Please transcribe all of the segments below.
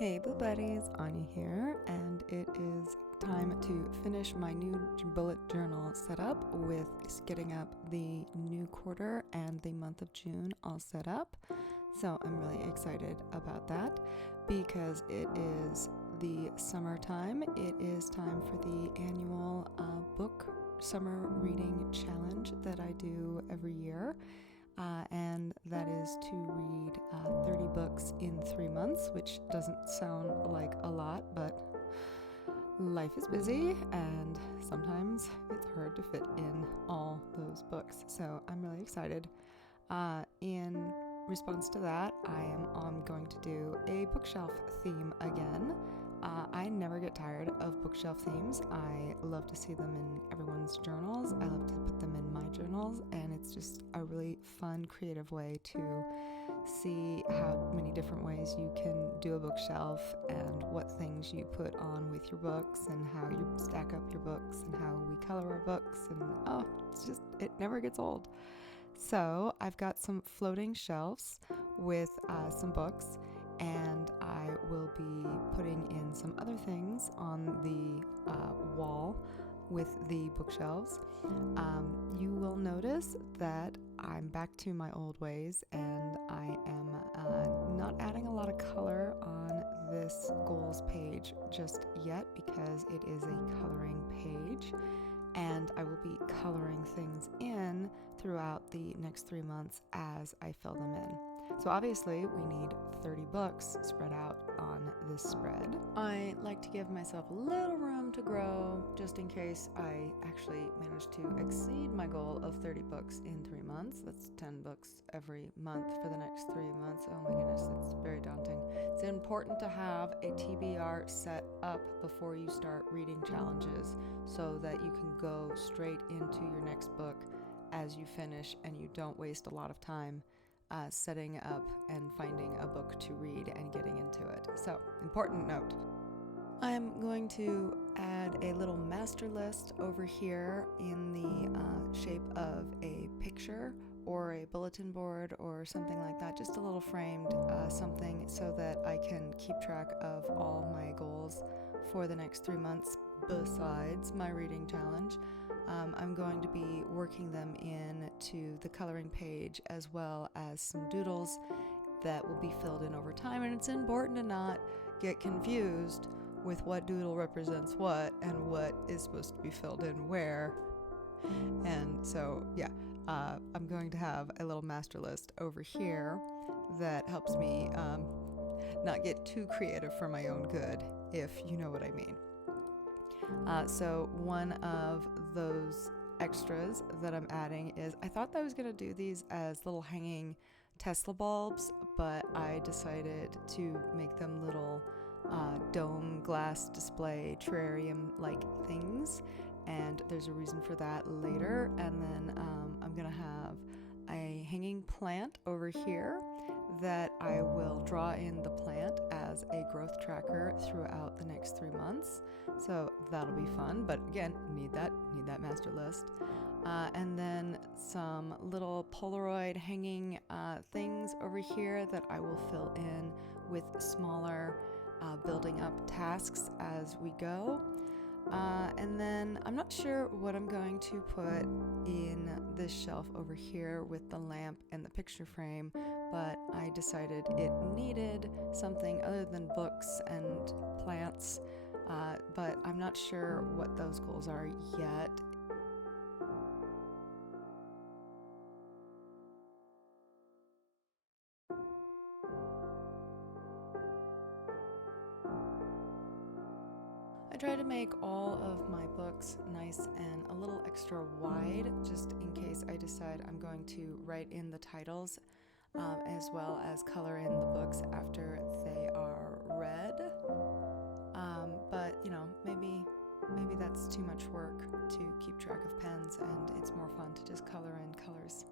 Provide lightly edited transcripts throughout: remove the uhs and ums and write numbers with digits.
Hey Boo Buddies, Anya here, and it is time to finish my new bullet journal setup with getting up the new quarter and the month of June all set up. So I'm really excited about that because it is the summertime. It is time for the annual book summer reading challenge that I do every year. And that is to read 30 books in 3 months, which doesn't sound like a lot, but life is busy and sometimes it's hard to fit in all those books. So I'm really excited. In response to that, I'm going to do a bookshelf theme again. I never get tired of bookshelf themes. I love to see them in everyone's journals. I love to put them in my journals, and it's just a really fun, creative way to see how many different ways you can do a bookshelf and what things you put on with your books and how you stack up your books and how we color our books. And it never gets old. So I've got some floating shelves with some books, and I will be putting in some other things on the wall with the bookshelves. You will notice that I'm back to my old ways, and I am not adding a lot of color on this goals page just yet because it is a coloring page. And I will be coloring things in throughout the next 3 months as I fill them in. So obviously we need 30 books spread out on this spread. I like to give myself a little room to grow just in case I actually manage to exceed my goal of 30 books in 3 months. That's 10 books every month for the next 3 months. Oh my goodness, that's very daunting. It's important to have a TBR set up before you start reading challenges so that you can go straight into your next book as you finish and you don't waste a lot of time setting up and finding a book to read and getting into it. So, important note. I'm going to add a little master list over here in the shape of a picture or a bulletin board or something like that, just a little framed something so that I can keep track of all my goals for the next 3 months besides my reading challenge. I'm going to be working them in to the coloring page as well as some doodles that will be filled in over time, and it's important to not get confused with what doodle represents what and what is supposed to be filled in where. And so, I'm going to have a little master list over here that helps me not get too creative for my own good, if you know what I mean. So one of those extras that I'm adding is, I thought that I was going to do these as little hanging Tesla bulbs, but I decided to make them little dome glass display terrarium-like things, and there's a reason for that later. And then I'm going to have a hanging plant over here that I will draw in the plant as a growth tracker throughout the next 3 months. So that'll be fun, but again, need that master list. And then some little Polaroid hanging things over here that I will fill in with smaller building up tasks as we go. And then I'm not sure what I'm going to put in this shelf over here with the lamp and the picture frame, but I decided it needed something other than books and plants, but I'm not sure what those goals are yet. I try to make all of my books nice and a little extra wide, just in case I decide I'm going to write in the titles as well as color in the books after they are read. But maybe that's too much work to keep track of pens, and it's more fun to just color in colors.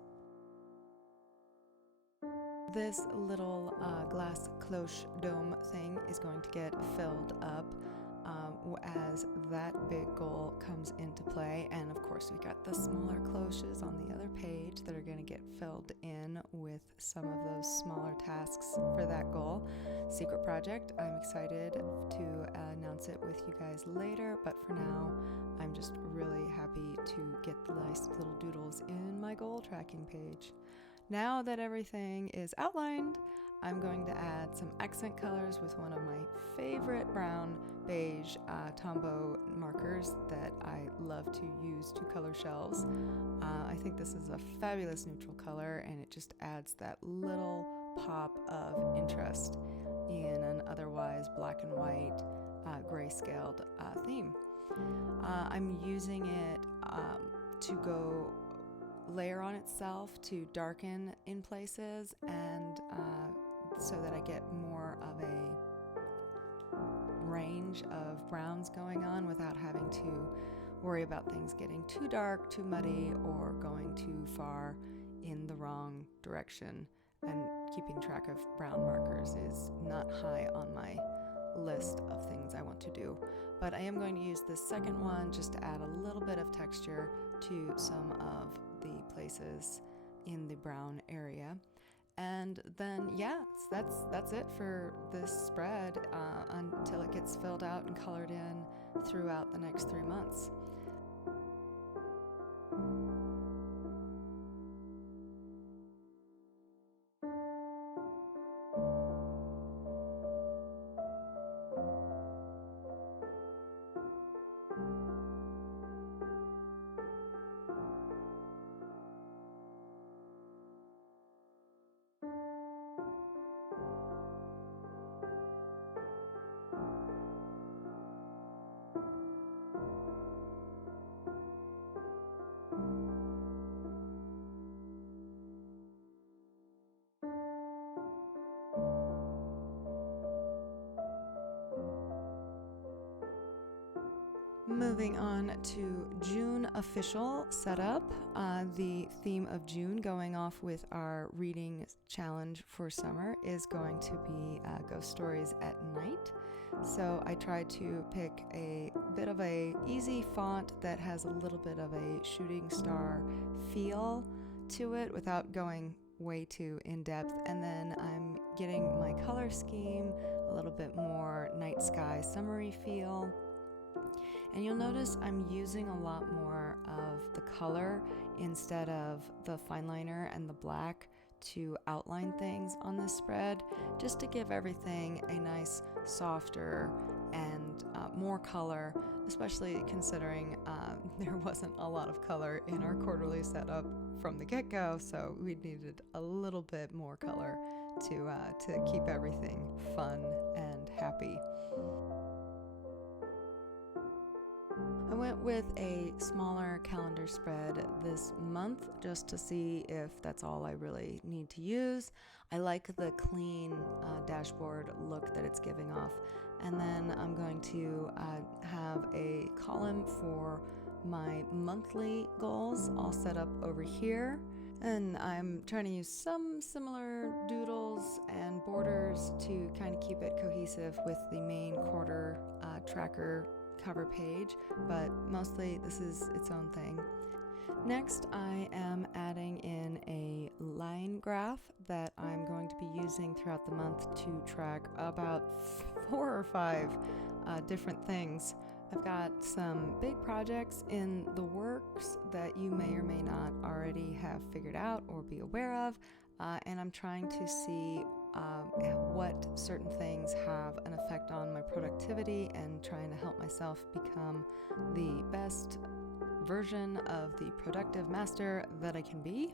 This little glass cloche dome thing is going to get filled up as that big goal comes into play. And of course, we got the smaller cloches on the other page that are going to get filled in with some of those smaller tasks for that goal. Secret project. I'm excited to announce it with you guys later, but for now, I'm just really happy to get the nice little doodles in my goal tracking page. Now that everything is outlined, I'm going to add some accent colors with one of my favorite brown beige Tombow markers that I love to use to color shelves. I think this is a fabulous neutral color, and it just adds that little pop of interest in an otherwise black and white grayscaled theme. I'm using it to go layer on itself to darken in places, and so that I get more of a range of browns going on without having to worry about things getting too dark, too muddy, or going too far in the wrong direction. And keeping track of brown markers is not high on my list of things I want to do. But I am going to use this second one just to add a little bit of texture to some of the places in the brown area. And then, that's it for this spread until it gets filled out and colored in throughout the next 3 months. Moving on to June official setup, the theme of June, going off with our reading challenge for summer, is going to be ghost stories at night. So I tried to pick a bit of a easy font that has a little bit of a shooting star feel to it without going way too in depth. And then I'm getting my color scheme a little bit more night sky summery feel. And you'll notice I'm using a lot more of the color instead of the fine liner and the black to outline things on this spread, just to give everything a nice softer and more color, especially considering there wasn't a lot of color in our quarterly setup from the get-go, so we needed a little bit more color to keep everything fun and happy. I went with a smaller calendar spread this month just to see if that's all I really need to use. I like the clean dashboard look that it's giving off. And then I'm going to have a column for my monthly goals all set up over here. And I'm trying to use some similar doodles and borders to kind of keep it cohesive with the main quarter tracker cover page, but mostly this is its own thing. Next, I am adding in a line graph that I'm going to be using throughout the month to track about 4 or 5 different things. I've got some big projects in the works that you may or may not already have figured out or be aware of, and I'm trying to see what certain things have an effect on my productivity and trying to help myself become the best version of the productive master that I can be.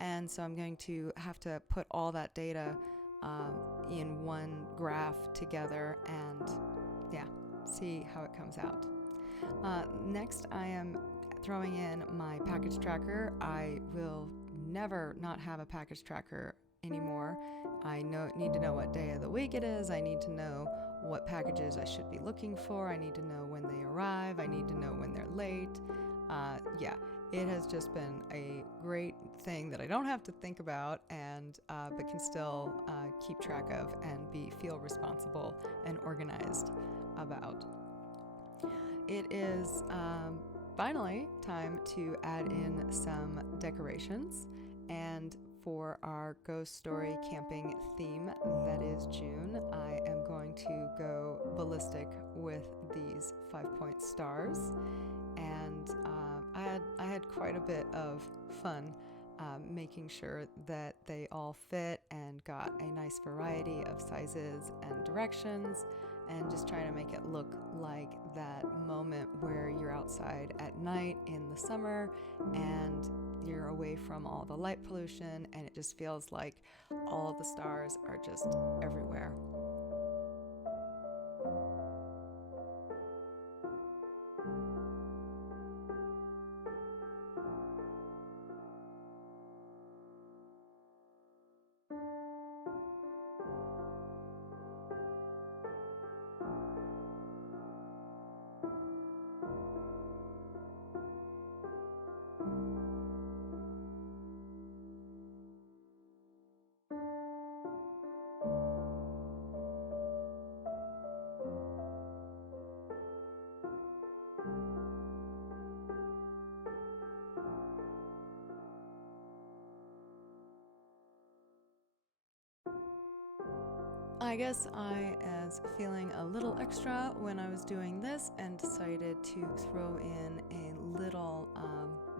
And so I'm going to have to put all that data in one graph together and see how it comes out. Next, I am throwing in my package tracker. I will never not have a package tracker anymore. I need to know what day of the week it is. I need to know what packages I should be looking for. I need to know when they arrive. I need to know when they're late. It has just been a great thing that I don't have to think about and but can still keep track of and feel responsible and organized about. It is finally time to add in some decorations, and for our ghost story camping theme that is June, I am going to go ballistic with these 5-point stars, and I had quite a bit of fun making sure that they all fit and got a nice variety of sizes and directions, and just trying to make it look like that moment where you're outside at night in the summer and you're away from all the light pollution, and it just feels like all of the stars are just everywhere. I guess I was feeling a little extra when I was doing this and decided to throw in a little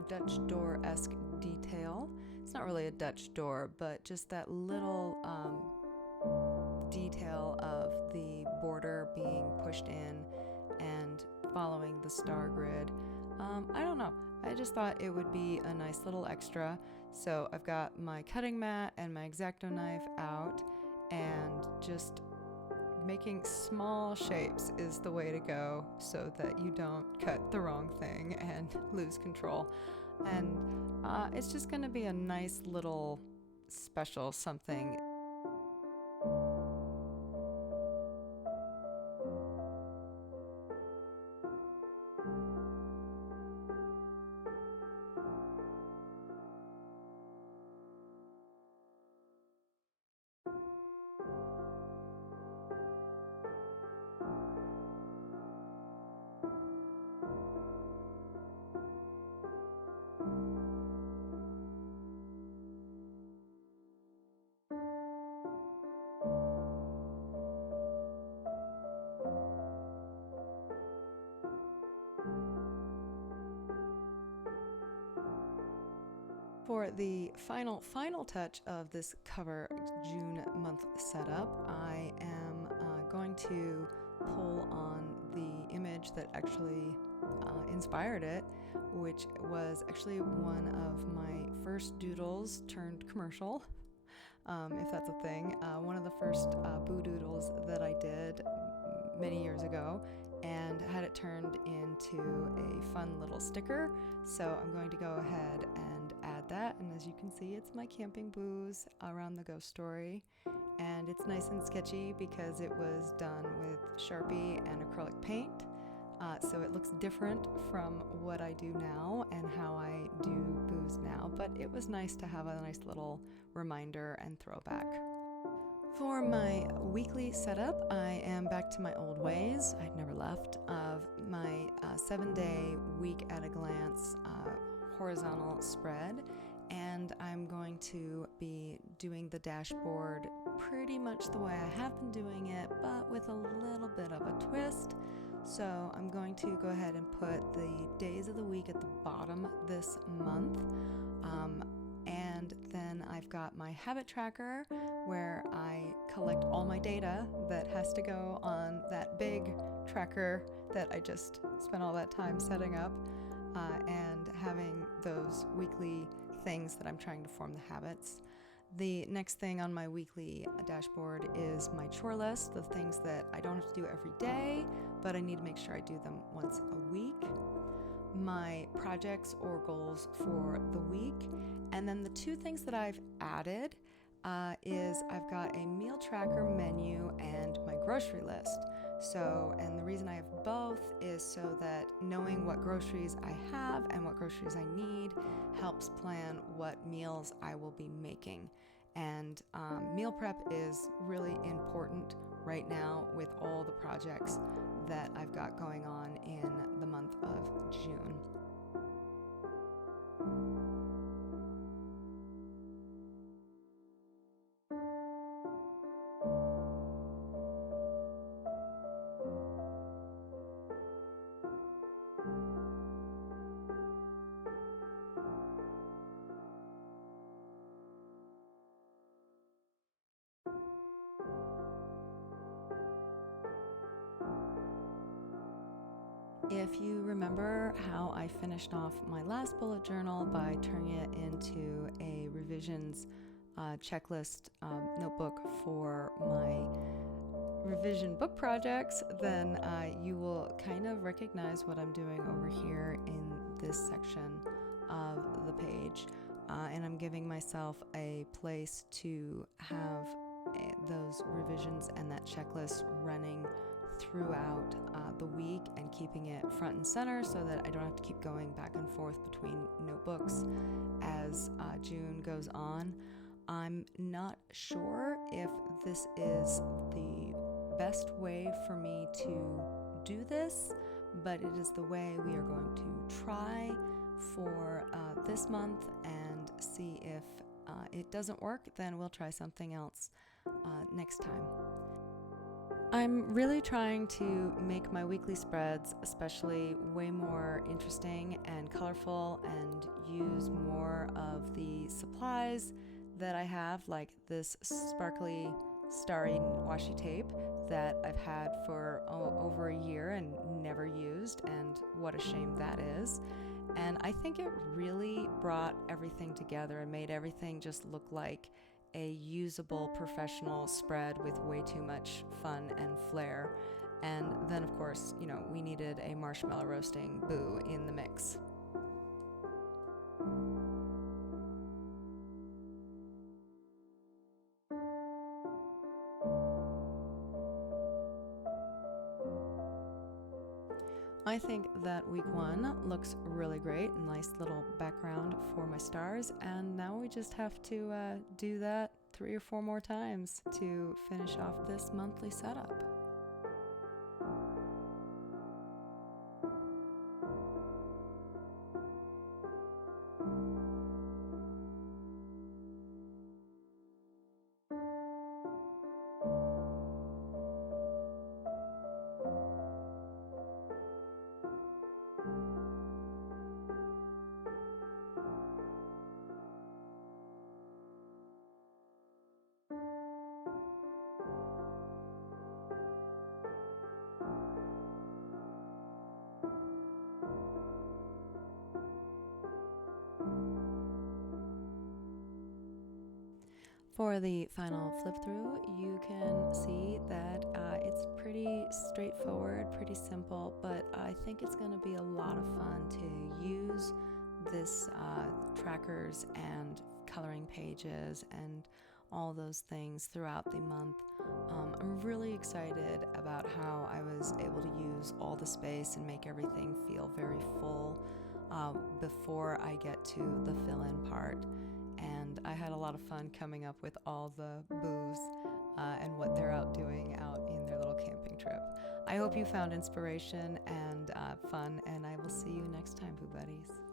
Dutch door-esque detail. It's not really a Dutch door, but just that little detail of the border being pushed in and following the star grid. I don't know. I just thought it would be a nice little extra. So I've got my cutting mat and my X-Acto knife out, and just making small shapes is the way to go so that you don't cut the wrong thing and lose control. And it's just going to be a nice little special something. For the final touch of this cover June month setup, I am going to pull on the image that actually inspired it, which was actually one of my first doodles turned commercial, if that's a thing. One of the first Boo doodles that I did many years ago, and had it turned into a fun little sticker. So I'm going to go ahead and add that, and as you can see, it's my camping booze around the ghost story, and it's nice and sketchy because it was done with Sharpie and acrylic paint, so it looks different from what I do now and how I do booze now, but it was nice to have a nice little reminder and throwback. For my weekly setup, I am back to my old ways. I'd never left of my 7-day week at a glance horizontal spread, and I'm going to be doing the dashboard pretty much the way I have been doing it, but with a little bit of a twist. So I'm going to go ahead and put the days of the week at the bottom this month. And then I've got my habit tracker where I collect all my data that has to go on that big tracker that I just spent all that time setting up, and having those weekly things that I'm trying to form the habits. The next thing on my weekly dashboard is my chore list, the things that I don't have to do every day, but I need to make sure I do them once a week. My projects or goals for the week. And then the two things that I've added is I've got a meal tracker menu and my grocery list. So, and the reason I have both is so that knowing what groceries I have and what groceries I need helps plan what meals I will be making. And meal prep is really important right now with all the projects that I've got going on in the month of June. If you remember how I finished off my last bullet journal by turning it into a revisions checklist notebook for my revision book projects, then you will kind of recognize what I'm doing over here in this section of the page. And I'm giving myself a place to have those revisions and that checklist running throughout the week and keeping it front and center so that I don't have to keep going back and forth between notebooks as June goes on. I'm not sure if this is the best way for me to do this, but it is the way we are going to try for this month and see if it doesn't work, then we'll try something else next time. I'm really trying to make my weekly spreads especially way more interesting and colorful and use more of the supplies that I have, like this sparkly starry washi tape that I've had for over a year and never used, and what a shame that is. And I think it really brought everything together and made everything just look like a usable professional spread with way too much fun and flair. And then of course, we needed a marshmallow roasting boo in the mix. I think that week 1 looks really great, a nice little background for my stars, and now we just have to do that 3 or 4 more times to finish off this monthly setup. For the final flip through, you can see that it's pretty straightforward, pretty simple, but I think it's going to be a lot of fun to use this trackers and coloring pages and all those things throughout the month. I'm really excited about how I was able to use all the space and make everything feel very full before I get to the fill-in part. And I had a lot of fun coming up with all the boos and what they're out doing out in their little camping trip. I hope you found inspiration and fun, and I will see you next time, Boo Buddies.